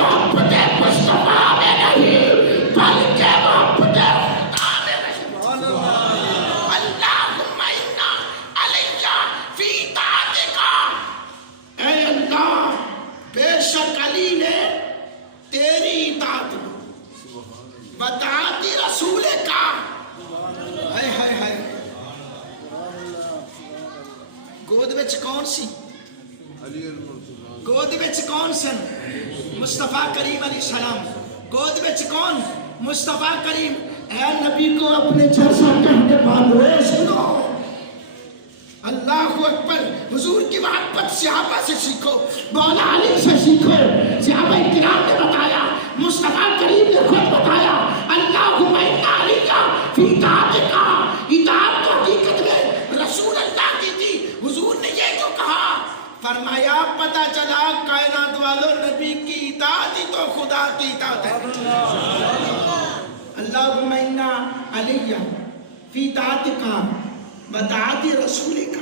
محبت مصطفیٰ میں نہیں بلکہ محبت خدا میں نہیں۔ اللہم انا علیہ فی طاعتک، اے اللہ بے شک علی نے تیری اطاعت بطاعت رسول کا، ہائے ہائے ہائے، گود وچ کون سی؟ گود وچ کون سن؟ مصطفیٰ کریم علیہ السلام۔ گود وچ کون؟ مصطفیٰ کریم۔ اے نبی کو اپنے جیسا کہنے والے سنو، اللہ اکبر۔ حضور کی محبت صحابہ سے سیکھو، مولا علی سے سیکھو۔ صحابہ کرام نے بتایا، مصطفیٰ کریم نے خود بتایا، اللہم انا علیہ فی طاعتک، اطاعت تو حقیقت میں رسول اللہ کی تھی۔ حضور نے یہ کیوں کہا؟ فرمایا پتہ چلا کائنات والوں نبی کی اطاعت ہی تو خدا کی اطاعت ہے۔ اللہم انا علیہ فی طاعتک وطاعت رسولک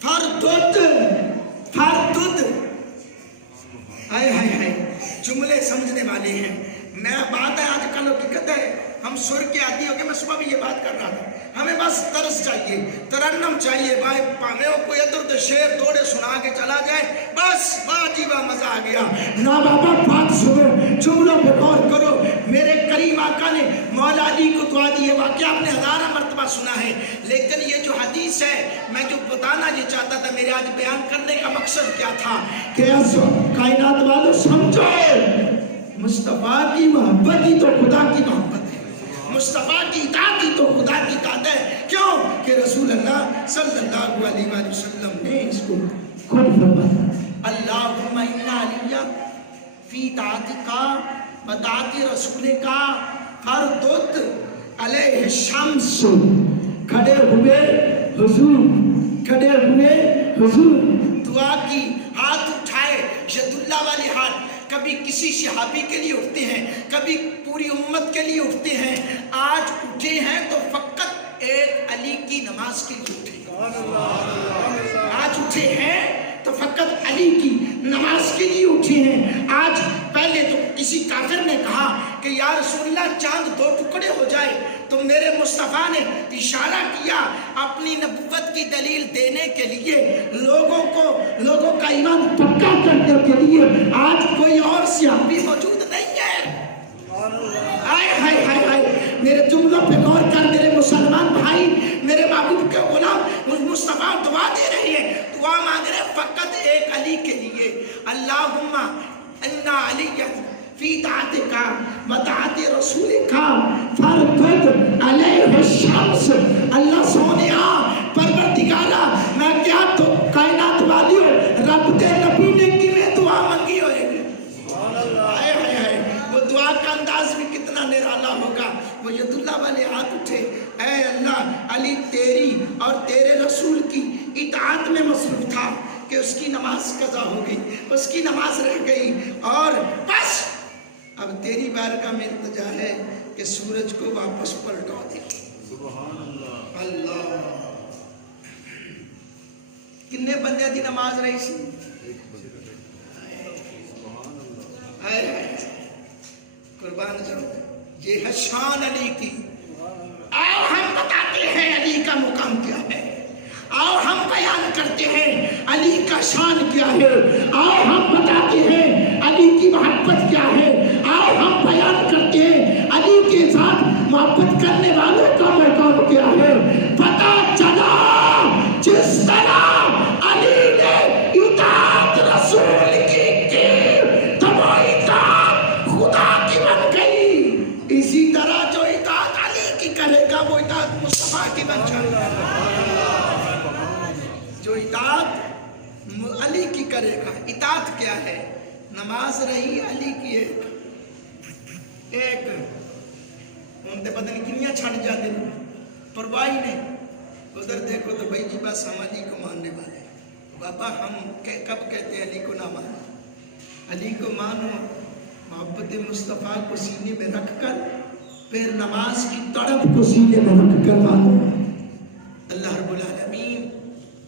فردد فردد۔ ہائے ہائے ہائے، جملے سمجھنے والے ہیں۔ میں بات ہے آج کل حقیقت ہے، ہم سر کے عادی ہو گئے۔ میں صبح بھی یہ بات کر رہا تھا، ہمیں بس طرز چاہیے، ترنم چاہیے، بھائی ہمیں کوئی ادھر ادھر شعر دوڑے سنا کے چلا جائے، بس واہ جی واہ مزہ آ گیا۔ نا بابا بات سنو، جملوں پہ غور کرو۔ میرے کریم آقا نے مولا علی کو دعا دی ہے، واقعہ آپ نے ہزارہ مرتبہ سنا ہے، لیکن یہ جو حدیث ہے میں جو بتانا یہ چاہتا تھا، میرے آج بیان کرنے کا مقصد کیا تھا کہ کائنات والوں سمجھو، مصطفیٰ کی محبت ہی تو خدا کی محبت ہے، مصطفیٰ کی اطاعت ہی تو خدا کی اطاعت ہے۔ کیوں کہ رسول اللہ صلی اللہ علیہ وآلہ وسلم نے اس کو خود فرمایا، اللہم انا علیہ فی طاعتک وطاعت رسولک فردد علیہ الشمس۔ کھڑے ہوئے حضور، کھڑے ہوئے حضور دعا کی، ہاتھ اٹھائے، ید اللہ والے ہاتھ، کبھی کسی صحابی کے لیے اٹھتے ہیں، کبھی پوری امت کے لیے اٹھتے ہیں۔ آج اٹھے ہیں تو فقط ایک علی کی نماز کے لیے اٹھے، آج اٹھے ہیں تو فقط علی کی نماز کے لیے اٹھے ہیں۔ آج پہلے تو کسی کافر نے کہا کہ یا رسول اللہ چاند دو ٹکڑے ہو جائے تو میرے مصطفیٰ نے اشارہ کیا اپنی نبوت کی دلیل دینے کے لیے، لوگوں کا ایمان پکا کرنے کے لیے۔ آج کوئی اور صحابی موجود نہیں ہے۔ ہائے ہائے ہائے ہائے، میرے جملوں پہ غور کر میرے مسلمان بھائی، میرے محبوب کے غلام مصطفیٰ دعا دے رہے ہیں، دعا مانگ رہے ہیں فقط ایک علی کے لیے، اللہم انا علیہ فی طاعتک وطاعت رسولک فردد علیہ الشمس۔ اللہ سونیا پروردگارا، میں کیا تو کائنات والیوں رب دے نبی نے کیویں دعا منگی ہوئے گی؟ ہائے ہائے ہائے، وہ دعا کا انداز بھی کتنا نرالا ہوگا۔ وہ ید اللہ والے ہاتھ اٹھے، اے اللہ علی تیری اور تیرے رسول کی اطاعت میں مصروف تھا کہ اس کی نماز قضا ہو گئی، اس کی نماز رہ گئی، اور بس اب تیری بارگاہ میں التجا ہے کہ سورج کو واپس پلٹا دے۔ سبحان اللہ۔ اللہ، کتنے بندے دی نماز رہی سی؟ قربان جاؤ، یہ ہے شان علی کی۔ آؤ ہم بتاتے ہیں علی کا مقام کیا ہے، آؤ ہم بیان کرتے ہیں علی کا شان کیا ہے، آؤ ہم بتاتے ہیں علی کی محبت کیا ہے، آؤ ہم بیان کرتے ہیں علی کے ساتھ محبت کرنے والوں کا مقام کیا ہے۔ پتہ چلا جس طرح علی نے اطاعت رسول کی تو وہ اطاعت خدا کی بن گئی، اسی طرح جو اطاعت علی کی کرے گا وہ اطاعت مصطفیٰ کی بن جائے گا۔ جو اطاعت علی کی کرے گا، اطاعت کیا ہے؟ نماز رہی علی کی ایک ان تے پتہ نہیں کنیاں چھڑ جاتے پرواہی نے، ادھر دیکھو تو بھائی جی بس ہم علی کو ماننے والے ہیں۔ بابا ہم کب کہتے ہیں علی کو نہ مانو؟ علی کو مانو، محبت مصطفیٰ کو سینے میں رکھ کر، پھر نماز کی تڑپ کو سینے میں رکھ کر مانو۔ اللہ رب العالمین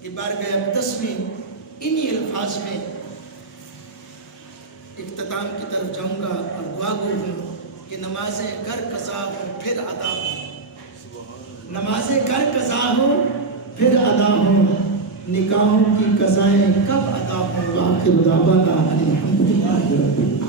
کی بارگاہ اقدس میں انہی الفاظ میں ایک اختتام کی طرف جاؤں گا اور دعا گو ہوں کہ نمازیں کر قضا ہو پھر ادا ہو، نمازیں کر قضا ہو پھر ادا ہو، نکاحوں کی قضائیں کب ادا ہو؟ آخر دعوانا الحمدللہ۔